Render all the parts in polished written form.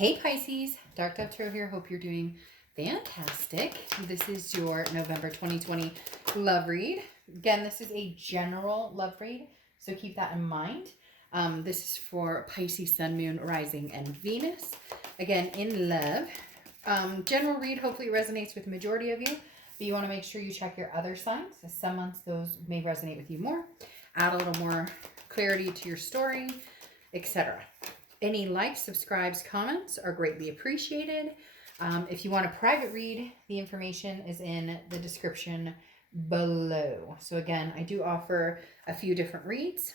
Hey Pisces, Dark Dove Tarot here. Hope you're doing fantastic. This is your November 2020 love read. Again, this is a general love read, so keep that in mind. This is for Pisces, Sun, Moon, Rising, and Venus. Again, in love. General read, hopefully it resonates with the majority of you, but you want to make sure you check your other signs. Some months those may resonate with you more. Add a little more clarity to your story, etc. Any likes, subscribes, comments are greatly appreciated. If you want a private read, the information is in the description below. So again, I do offer a few different reads,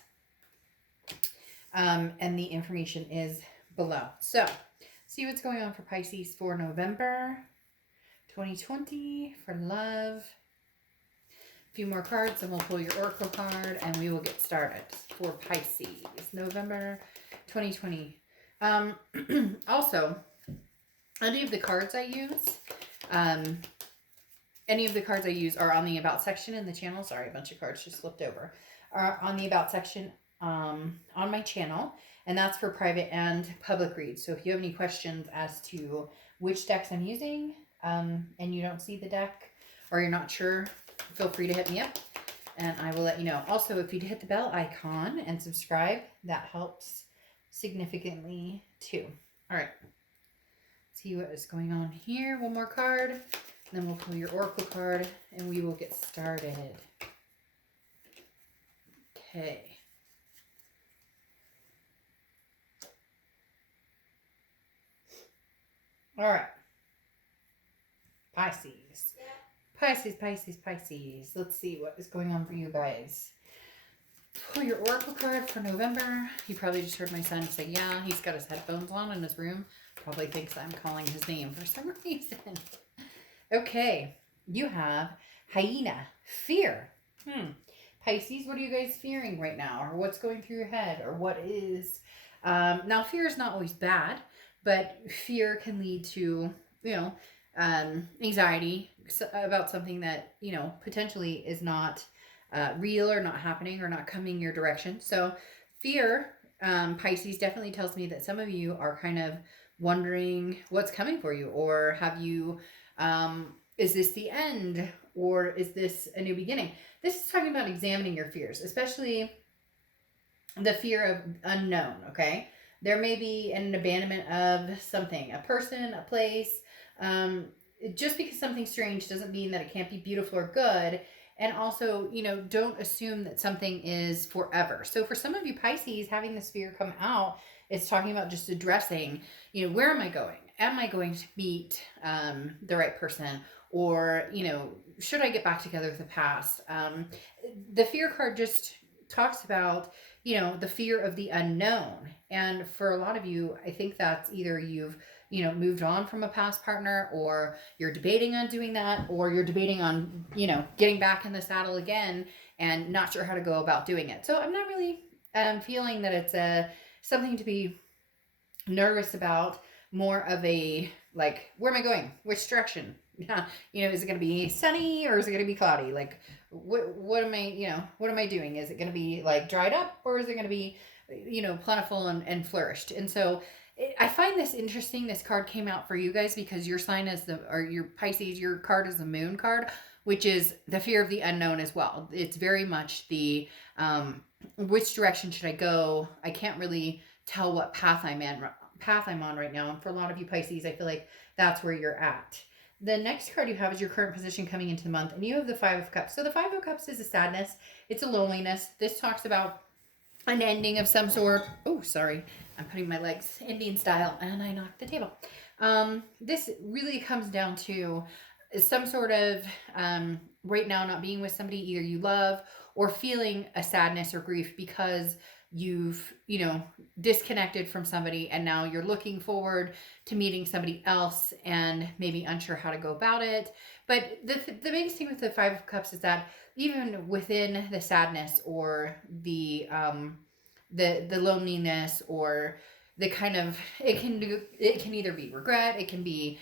and the information is below. So, see what's going on for Pisces for November 2020 for love. A few more cards, and we'll pull your Oracle card, and we will get started for Pisces, November 2020. Also, any of the cards I use, are on the About section in the channel. Sorry, a bunch of cards just flipped over. Are on the About section on my channel, and that's for private and public reads. So if you have any questions as to which decks I'm using, and you don't see the deck, or you're not sure, feel free to hit me up, and I will let you know. Also, if you'd hit the bell icon and subscribe, that helps significantly too. All right, see what is going on here. One more card, and then we'll pull your Oracle card, and we will get started. Okay. All right. Pisces. Pisces. Let's see what is going on for you guys. Pull your Oracle card for November. You probably just heard my son say, yeah, he's got his headphones on in his room. Probably thinks I'm calling his name for some reason. Okay, you have hyena, fear. Pisces, what are you guys fearing right now? Or what's going through your head? Or what is... now, fear is not always bad, but fear can lead to, anxiety about something that, potentially is not real or not happening or not coming your direction. So fear, Pisces, definitely tells me that some of you are kind of wondering what's coming for you, or have you, is this the end, or is this a new beginning? This is talking about examining your fears, especially the fear of unknown, okay? There may be an abandonment of something, a person, a place. Just because something's strange doesn't mean that it can't be beautiful or good. And also, don't assume that something is forever. So for some of you Pisces, having this fear come out, it's talking about just addressing, where am I going? Am I going to meet the right person? Or, should I get back together with the past? The fear card just talks about, the fear of the unknown. And for a lot of you, I think that's either you've moved on from a past partner, or you're debating on doing that, or you're debating on, getting back in the saddle again and not sure how to go about doing it. So I'm not really feeling that it's something to be nervous about, more of a, like, where am I going? Which direction? Is it going to be sunny or is it going to be cloudy? Like, what am I doing? Is it going to be like dried up, or is it going to be, plentiful and flourished? And so I find this interesting. This card came out for you guys because your sign is your Pisces, your card is the moon card, which is the fear of the unknown as well. It's very much the, which direction should I go? I can't really tell what path I'm on right now. And for a lot of you Pisces, I feel like that's where you're at. The next card you have is your current position coming into the month, and you have the Five of Cups. So the Five of Cups is a sadness. It's a loneliness. This talks about an ending of some sort. Oh, sorry. I'm putting my legs Indian style, and I knocked the table. This really comes down to some sort of, right now, not being with somebody either you love, or feeling a sadness or grief because you've, disconnected from somebody, and now you're looking forward to meeting somebody else and maybe unsure how to go about it. But the biggest thing with the Five of Cups is that even within the sadness, or the loneliness, or the kind of, it can either be regret, it can be,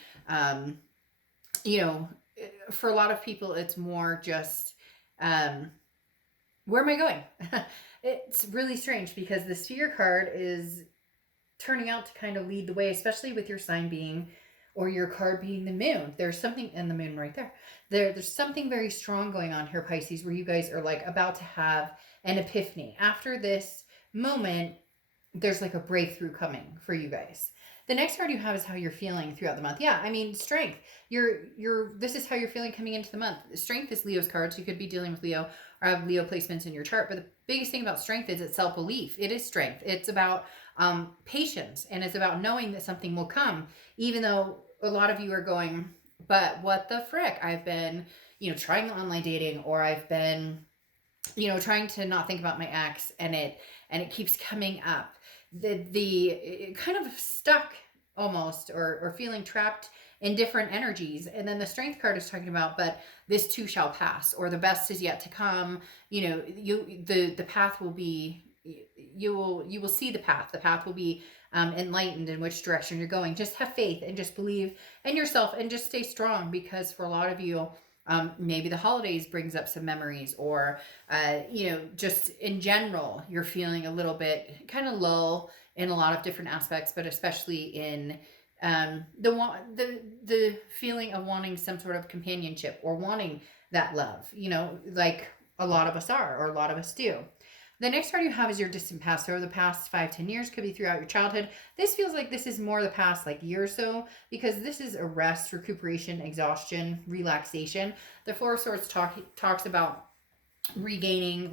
for a lot of people, it's more just, where am I going? It's really strange because the Sphere card is turning out to kind of lead the way, especially with your sign being, or your card being the moon. There's something in the moon right there. There's something very strong going on here, Pisces, where you guys are like about to have an epiphany. After this moment, there's like a breakthrough coming for you guys. The next card you have is how you're feeling throughout the month. Yeah, I mean, strength. This is how you're feeling coming into the month. Strength is Leo's card, so you could be dealing with Leo or have Leo placements in your chart. But the biggest thing about strength is it's self-belief. It is strength. It's about patience, and it's about knowing that something will come, even though a lot of you are going, but what the frick? I've been, trying online dating, or I've been, trying to not think about my ex, and it keeps coming up. The kind of stuck almost, or feeling trapped in different energies. And then the strength card is talking about, but this too shall pass, or the best is yet to come. The path will be, you will see the path. The path will be enlightened in which direction you're going. Just have faith and just believe in yourself and just stay strong, because for a lot of you, maybe the holidays brings up some memories, or just in general you're feeling a little bit kind of low in a lot of different aspects, but especially in the feeling of wanting some sort of companionship, or wanting that love, like a lot of us are, or a lot of us do. The next card you have is your distant past. So the past 5-10 years, could be throughout your childhood. This feels like this is more the past year or so, because this is a rest, recuperation, exhaustion, relaxation. The Four of Swords talks about regaining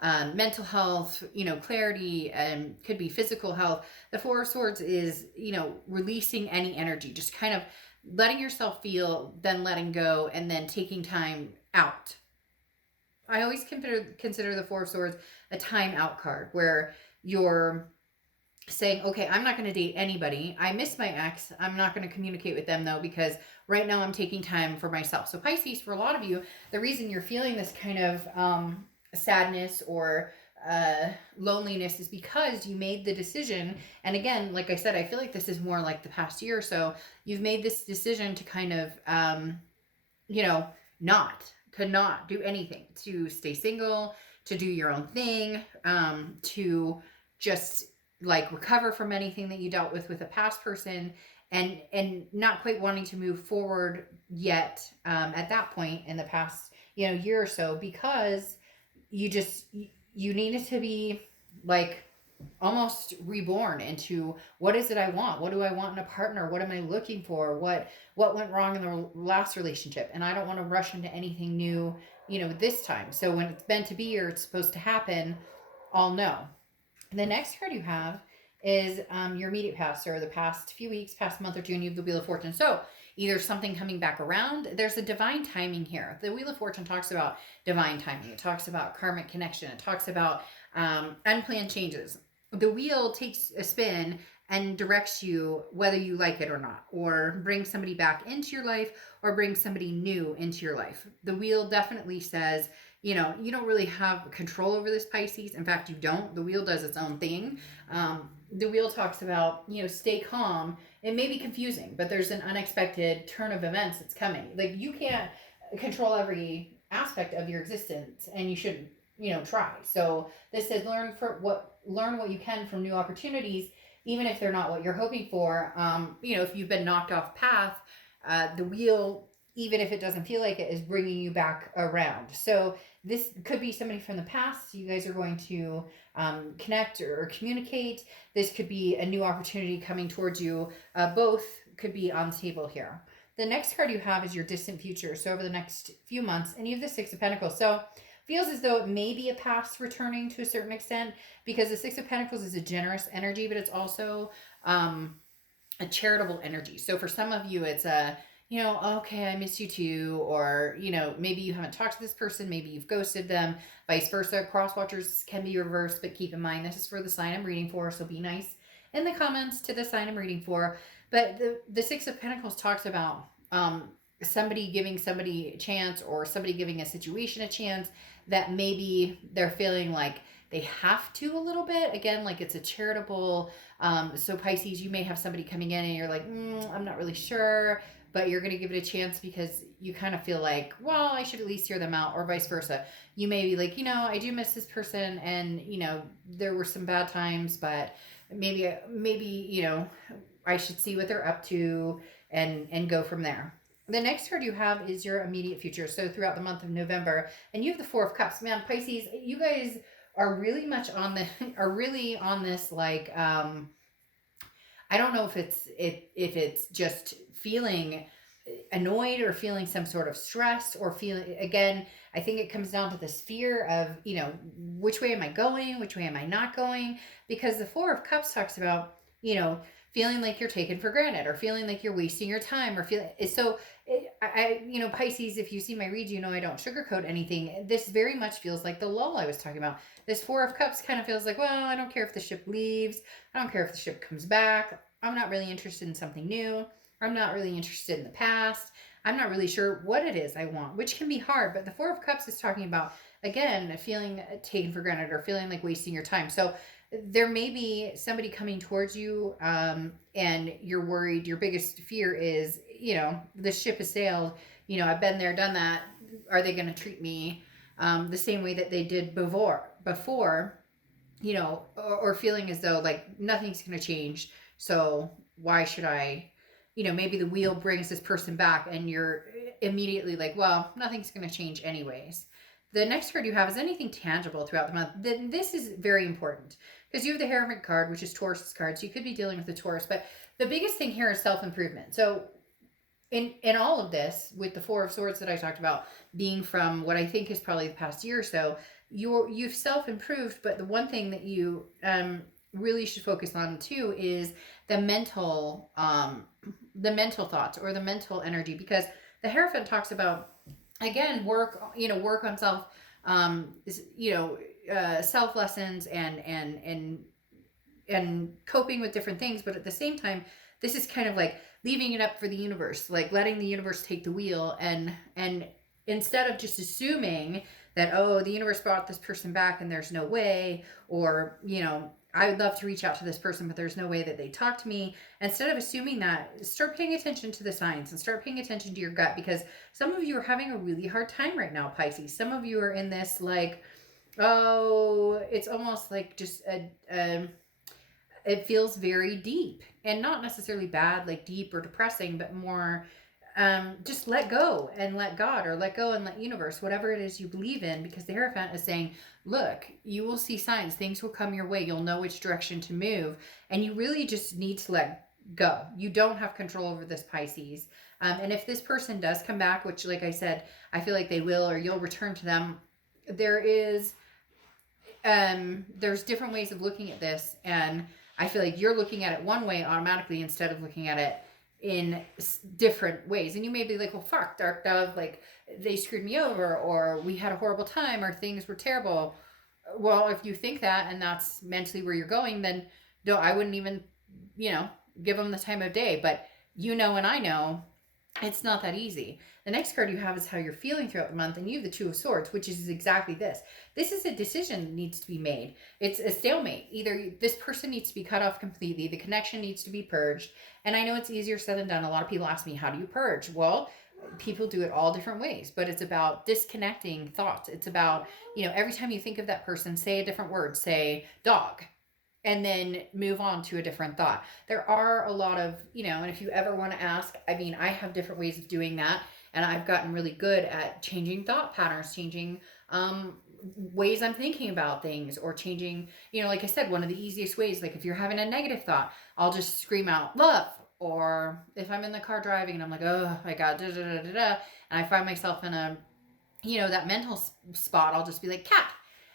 mental health, clarity, and could be physical health. The Four of Swords is, releasing any energy, just kind of letting yourself feel, then letting go, and then taking time out. I always consider the Four of Swords a time out card, where you're saying, okay, I'm not going to date anybody. I miss my ex. I'm not going to communicate with them though, because right now I'm taking time for myself. So Pisces, for a lot of you, the reason you're feeling this kind of sadness or loneliness is because you made the decision. And again, like I said, I feel like this is more like the past year or so. You've made this decision to kind of, not do anything, to stay single, to do your own thing, to just recover from anything that you dealt with a past person, and not quite wanting to move forward yet at that point in the past year or so, because you needed to be almost reborn into, what is it I want? What do I want in a partner? What am I looking for? What went wrong in the last relationship? And I don't want to rush into anything new, this time. So when it's meant to be, or it's supposed to happen, I'll know. The next card you have is your immediate past, or the past few weeks, past month or two, and you have the Wheel of Fortune. So either something coming back around, there's a divine timing here. The Wheel of Fortune talks about divine timing. It talks about karmic connection. It talks about unplanned changes. The wheel takes a spin and directs you whether you like it or not, or bring somebody back into your life, or bring somebody new into your life. The wheel definitely says, you don't really have control over this, Pisces. In fact, you don't. The wheel does its own thing. The wheel talks about, stay calm. It may be confusing, but there's an unexpected turn of events that's coming. You can't control every aspect of your existence, and you shouldn't, try. So this says learn what you can from new opportunities, even if they're not what you're hoping for. If you've been knocked off path, the wheel, even if it doesn't feel like it, is bringing you back around. So this could be somebody from the past. You guys are going to connect or communicate. This could be a new opportunity coming towards you. Both could be on the table here. The next card you have is your distant future. So over the next few months, and you have the Six of Pentacles. So feels as though it may be a past returning to a certain extent, because the Six of Pentacles is a generous energy, but it's also a charitable energy. So for some of you, it's a, okay, I miss you too. Or, maybe you haven't talked to this person. Maybe you've ghosted them, vice versa. Cross watchers can be reversed, but keep in mind, this is for the sign I'm reading for. So be nice in the comments to the sign I'm reading for. But the Six of Pentacles talks about somebody giving somebody a chance, or somebody giving a situation a chance that maybe they're feeling like they have to a little bit. Again, it's a charitable. So Pisces, you may have somebody coming in and you're like, I'm not really sure, but you're going to give it a chance because you kind of feel like, well, I should at least hear them out, or vice versa. You may be like, I do miss this person, and, there were some bad times, but maybe, I should see what they're up to and go from there. The next card you have is your immediate future. So throughout the month of November, and you have the Four of Cups. Man, Pisces, you guys are really much on the are really on this, like, I don't know if it's just feeling annoyed or feeling some sort of stress, or feeling, again, I think it comes down to this fear of, which way am I going, which way am I not going, because the Four of Cups talks about, feeling like you're taken for granted, or feeling like you're wasting your time, or feeling so. Pisces, if you see my reads, I don't sugarcoat anything. This very much feels like the lull I was talking about. This Four of Cups kind of feels like, well, I don't care if the ship leaves, I don't care if the ship comes back, I'm not really interested in something new, I'm not really interested in the past, I'm not really sure what it is I want, which can be hard. But the Four of Cups is talking about, again, feeling taken for granted, or feeling like wasting your time. So there may be somebody coming towards you, and you're worried. Your biggest fear is, the ship has sailed. I've been there, done that. Are they going to treat me the same way that they did before, or feeling as though like nothing's going to change. So why should I, maybe the wheel brings this person back, and you're immediately like, well, nothing's going to change anyways. The next card you have is anything tangible throughout the month. Then this is very important, because you have the Hierophant card, which is Taurus card. So you could be dealing with the Taurus, but the biggest thing here is self-improvement. So in all of this, with the Four of Swords that I talked about being from what I think is probably the past year or so, you've self-improved. But the one thing that you really should focus on too is the mental thoughts, or the mental energy, because the Hierophant talks about, again, work on self, self lessons, and coping with different things. But at the same time, this is kind of like leaving it up for the universe, like letting the universe take the wheel, and instead of just assuming that, oh, the universe brought this person back and there's no way, or I would love to reach out to this person, but there's no way that they talk to me. Instead of assuming that, start paying attention to the signs, and start paying attention to your gut, because some of you are having a really hard time right now, Pisces. Some of you are in this, like, oh, it's almost like just it feels very deep, and not necessarily bad, like deep or depressing, but more just let go and let God, or let go and let universe, whatever it is you believe in, because the Hierophant is saying, look, you will see signs, things will come your way, you'll know which direction to move, and you really just need to let go. You don't have control over this, Pisces. And if this person does come back, which, like I said, I feel like they will, or you'll return to them, there's different ways of looking at this, and I feel like you're looking at it one way automatically, instead of looking at it in different ways. And you may be like, well, fuck, Dark Dove, like, they screwed me over, or we had a horrible time, or things were terrible. Well, if you think that, and that's mentally where you're going, then no, I wouldn't even, give them the time of day. But and I know it's not that easy. The next card you have is how you're feeling throughout the month, and you have the Two of Swords, which is exactly this. This is a decision that needs to be made. It's a stalemate. Either this person needs to be cut off completely, the connection needs to be purged. And I know it's easier said than done. A lot of people ask me, how do you purge? Well, people do it all different ways, but it's about disconnecting thoughts. It's about, every time you think of that person, say a different word, say dog, and then move on to a different thought. There are a lot of, and if you ever want to ask, I mean, I have different ways of doing that, and I've gotten really good at changing thought patterns, changing ways I'm thinking about things, or changing, like I said, one of the easiest ways, like if you're having a negative thought, I'll just scream out love. Or if I'm in the car driving and I'm like, oh my God, da, da, da, da, da, and I find myself in a, that mental spot, I'll just be like, cat.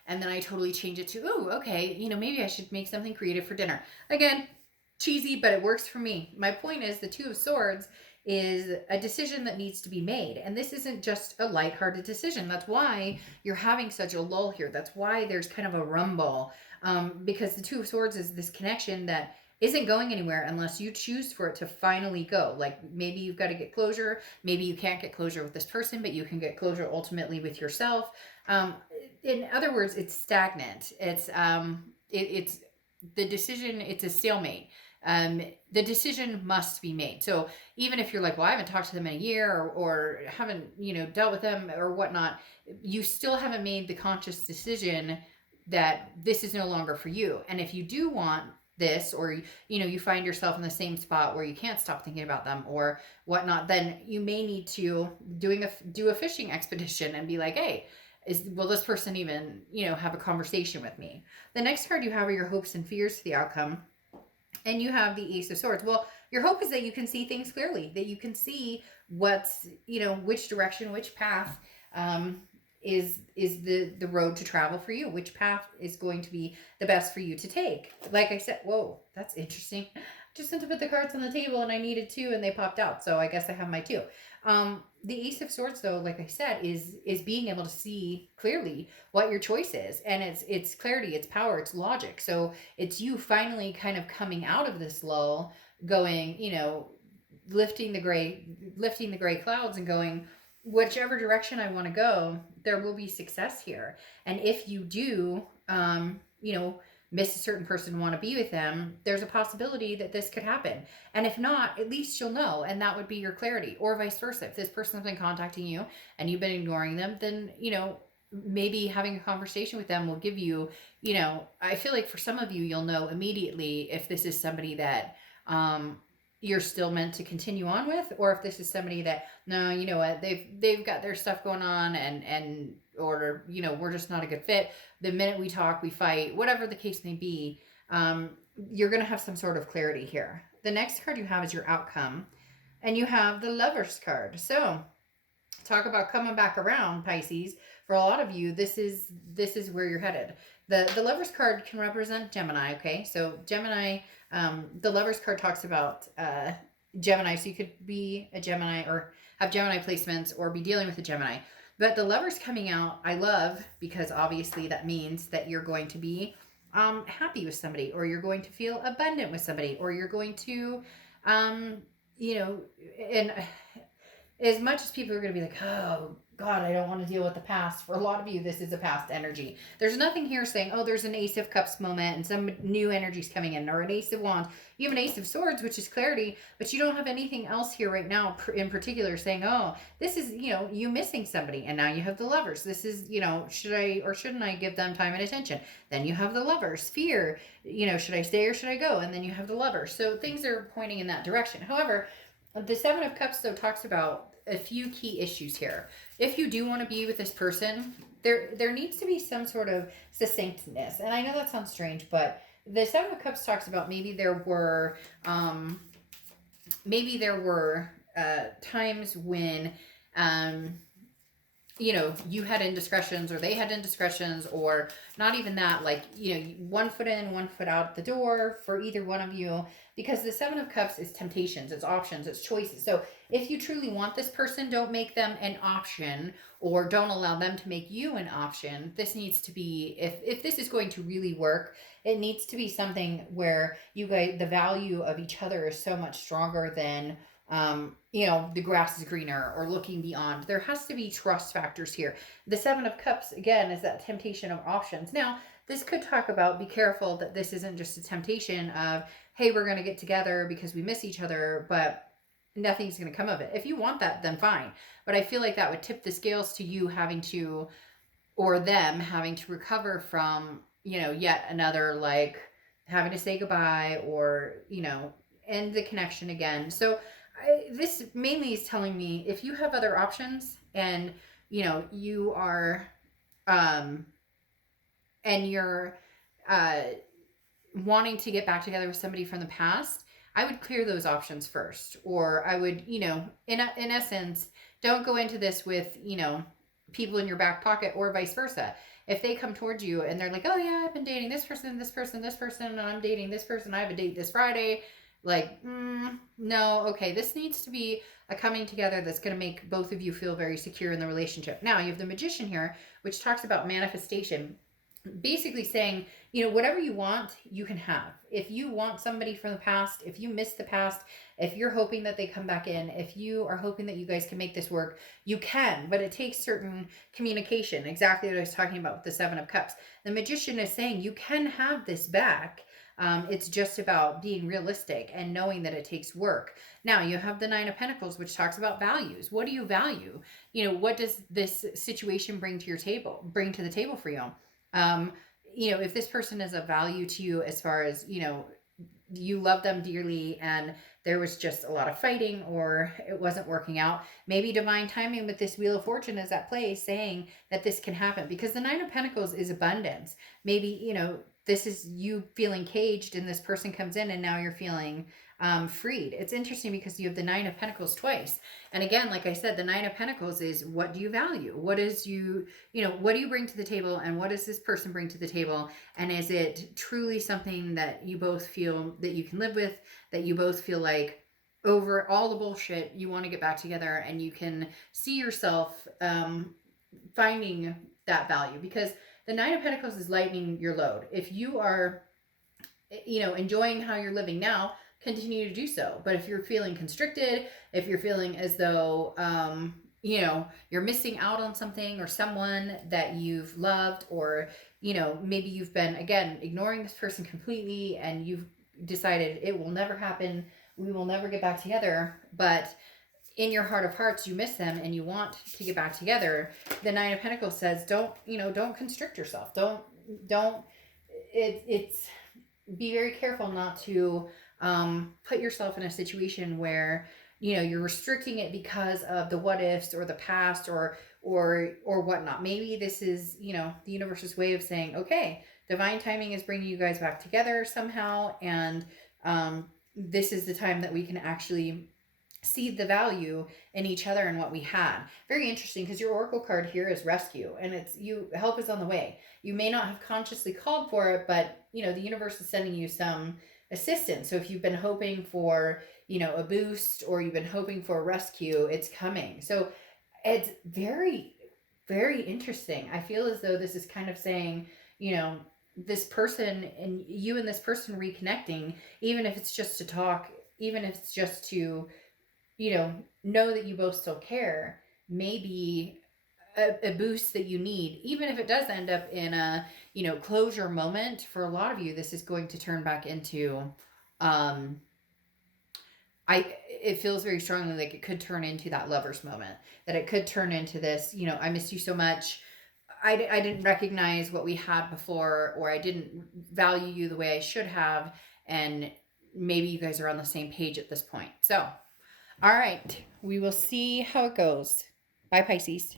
And then I totally change it to, oh, okay, maybe I should make something creative for dinner. Again, cheesy, but it works for me. My point is, the Two of Swords is a decision that needs to be made. And this isn't just a lighthearted decision. That's why you're having such a lull here. That's why there's kind of a rumble. Because the Two of Swords is this connection that isn't going anywhere unless you choose for it to finally go. Like, maybe you've got to get closure. Maybe you can't get closure with this person, but you can get closure ultimately with yourself. In other words, it's stagnant. It's the decision. It's a stalemate. The decision must be made. So even if you're like, well, I haven't talked to them in a year, or haven't, dealt with them or whatnot, you still haven't made the conscious decision that this is no longer for you. And if you do want this, or you find yourself in the same spot where you can't stop thinking about them or whatnot, then you may need to do a fishing expedition and be like, hey, will this person even have a conversation with me? The next card you have are your hopes and fears for the outcome, and you have the Ace of Swords. Well, your hope is that you can see things clearly, that you can see what's which direction, which path is the road to travel for you, which path is going to be the best for you to take. Like I said, whoa, that's interesting. Just sent to put the cards on the table and I needed two and they popped out, so I guess I have my two. The Ace of Swords, though, like I said, is being able to see clearly what your choice is, and it's clarity, it's power, it's logic. So it's you finally kind of coming out of this lull, going, lifting the gray clouds and going, whichever direction I want to go, there will be success here. And if you do, miss a certain person and want to be with them, there's a possibility that this could happen. And if not, at least you'll know, and that would be your clarity. Or vice versa. If this person's been contacting you and you've been ignoring them, then, maybe having a conversation with them will give you, I feel like for some of you, you'll know immediately if this is somebody that, you're still meant to continue on with, or if this is somebody that, no, you know what, they've got their stuff going on, and or we're just not a good fit. The minute we talk, we fight, whatever the case may be. You're going to have some sort of clarity here. The next card you have is your outcome, and you have the Lovers card. So talk about coming back around, Pisces. For a lot of you, this is where you're headed. The Lovers card can represent Gemini. Okay, so Gemini. The Lovers card talks about Gemini, so you could be a Gemini or have Gemini placements or be dealing with a Gemini. But the Lovers coming out, I love, because obviously that means that you're going to be happy with somebody, or you're going to feel abundant with somebody, or you're going to, and as much as people are going to be like, oh, God, I don't want to deal with the past. For a lot of you, this is a past energy. There's nothing here saying, oh, there's an Ace of Cups moment and some new energy's coming in, or an Ace of Wands. You have an Ace of Swords, which is clarity, but you don't have anything else here right now in particular saying, oh, this is, you missing somebody. And now you have the Lovers. This is, should I or shouldn't I give them time and attention? Then you have the Lovers. Fear, should I stay or should I go? And then you have the Lovers. So things are pointing in that direction. However, the Seven of Cups, though, talks about a few key issues here. If you do want to be with this person, there needs to be some sort of succinctness. And I know that sounds strange, but the Seven of Cups talks about maybe there were times when you had indiscretions, or they had indiscretions, or not even that, like, one foot in, one foot out the door for either one of you, because the Seven of Cups is temptations, it's options, it's choices. So if you truly want this person, don't make them an option, or don't allow them to make you an option. This needs to be, if this is going to really work, it needs to be something where you guys, the value of each other is so much stronger than the grass is greener, or looking beyond. There has to be trust factors here. The Seven of Cups, again, is that temptation of options. Now, this could talk about, be careful that this isn't just a temptation of, hey, we're going to get together because we miss each other, but nothing's going to come of it. If you want that, then fine. But I feel like that would tip the scales to you having to, or them having to recover from, yet another, like, having to say goodbye, or, end the connection again. So this mainly is telling me, if you have other options, and you are and you're wanting to get back together with somebody from the past, I would clear those options first. Or I would, in essence, don't go into this with, people in your back pocket, or vice versa. If they come towards you and they're like, oh yeah, I've been dating this person, this person, this person, and I'm dating this person, I have a date this Friday, like, no, okay, this needs to be a coming together that's going to make both of you feel very secure in the relationship. Now, you have the Magician here, which talks about manifestation, basically saying, whatever you want, you can have. If you want somebody from the past, if you miss the past, if you're hoping that they come back in, if you are hoping that you guys can make this work, you can, but it takes certain communication. Exactly what I was talking about with the Seven of Cups. The Magician is saying you can have this back. It's just about being realistic and knowing that it takes work. Now, you have the Nine of Pentacles, which talks about values. What do you value? What does this situation bring to the table for you? If this person is of value to you, as far as, you love them dearly and there was just a lot of fighting or it wasn't working out. Maybe divine timing with this Wheel of Fortune is at play saying that this can happen, because the Nine of Pentacles is abundance. Maybe, this is you feeling caged and this person comes in and now you're feeling freed. It's interesting because you have the Nine of Pentacles twice. And again, like I said, the Nine of Pentacles is, what do you value? What is what do you bring to the table, and what does this person bring to the table? And is it truly something that you both feel that you can live with, that you both feel like over all the bullshit, you want to get back together and you can see yourself finding that value? Because the Nine of Pentacles is lightening your load. If you are, enjoying how you're living now, continue to do so. But if you're feeling constricted, if you're feeling as though, you're missing out on something or someone that you've loved, or, maybe you've been, again, ignoring this person completely and you've decided it will never happen, we will never get back together, but in your heart of hearts, you miss them and you want to get back together. The Nine of Pentacles says, don't constrict yourself. It's be very careful not to put yourself in a situation where you're restricting it because of the what ifs or the past or whatnot. Maybe this is the universe's way of saying, okay, divine timing is bringing you guys back together somehow, and this is the time that we can actually see the value in each other and what we had. Very interesting, because your oracle card here is rescue, and it's help is on the way. You may not have consciously called for it, but the universe is sending you some assistance. So if you've been hoping for a boost, or you've been hoping for a rescue, it's coming. So it's very, very interesting. I feel as though this is kind of saying, this person and you and this person reconnecting, even if it's just to talk, even if it's just to know that you both still care, maybe a boost that you need, even if it does end up in a closure moment. For a lot of you, this is going to turn back into it feels very strongly like it could turn into that lover's moment, that it could turn into this, I missed you so much, I didn't recognize what we had before, or I didn't value you the way I should have, and maybe you guys are on the same page at this point. So all right, we will see how it goes. Bye, Pisces.